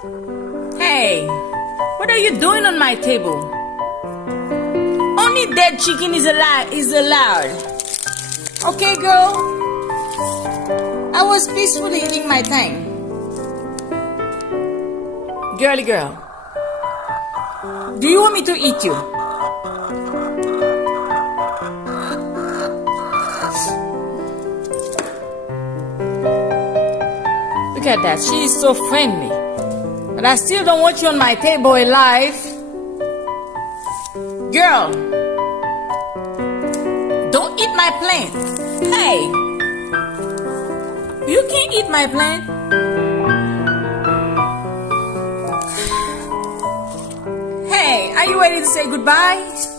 Hey, what are you doing on my table? Only dead chicken is allowed. Okay, girl? I was peacefully eating my time. Girly girl, do you want me to eat you? Look at that, she is so friendly. But I still don't want you on my table alive. Girl, don't eat my plant. Hey, you can't eat my plant. Hey, are you ready to say goodbye?